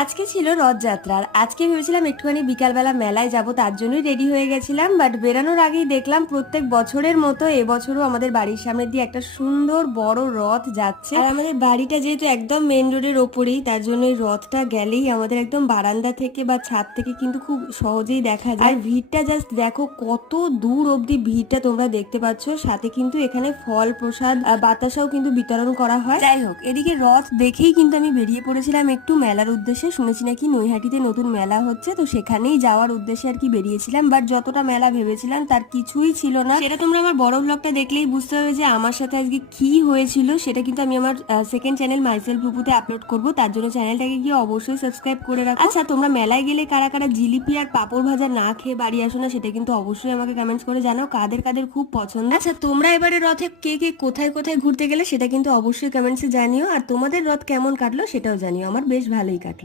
আজকে ছিল রথযাত্রা। আর আজকে ভেবেছিলাম একটুখানি বিকালবেলা মেলায় যাব, তার জন্যই রেডি হয়ে গেছিলাম। বাট বেরানোর আগেই দেখলাম প্রত্যেক বছরের মতো এবছরও আমাদের বাড়ির সামনে দিয়ে একটা সুন্দর বড় রথ যাচ্ছে। আর আমাদের বাড়িটা যেহেতু একদম মেন রোডের ওপরেই, তার জন্য এই রথটা গেলেই আমাদের একদম বারান্দা থেকে বা ছাদ থেকে কিন্তু খুব সহজেই দেখা যায়। আর ভিড়টা জাস্ট দেখো, কত দূর অব্দি ভিড়টা তোমরা দেখতে পাচ্ছ। সাথে কিন্তু এখানে ফল প্রসাদ বাতাসাও কিন্তু বিতরণ করা হয়। যাই হোক, এদিকে রথ দেখেই কিন্তু আমি বেরিয়ে পড়েছিলাম একটু মেলার উদ্দেশ্যে। শুনেছি নাকি নৈহাটিতে নতুন মেলা হচ্ছে, তো সেখানেই যাওয়ার উদ্দেশ্যে আর কি বেরিয়েছিলাম। বাট যতটা মেলা ভেবেছিলাম তার কিছুই ছিল না। সেটা তোমরা আমার বড় ব্লগটা দেখলেই বুঝতে হবে যে আমার সাথে আজকে কি হয়েছিল। সেটা কিন্তু আমি আমার সেকেন্ড চ্যানেল মাইসেলফ রূপুতে আপলোড করব, তার জন্য চ্যানেলটাকে গিয়ে অবশ্যই সাবস্ক্রাইব করে রাখো। আচ্ছা, তোমরা মেলায় গেলে কারা কারা জিলিপি আর পাপড় ভাজা না খেয়ে বাড়ি আসো না, সেটা কিন্তু অবশ্যই আমাকে কমেন্টস করে জানাও কাদের কাদের খুব পছন্দ। আচ্ছা, তোমরা এবারে রথে কে কে কোথায় কোথায় ঘুরতে গেলে সেটা কিন্তু অবশ্যই কমেন্টসে জানিও। আর তোমাদের রথ কেমন কাটলো সেটাও জানিও, আমার বেশ ভালোই কাটলো।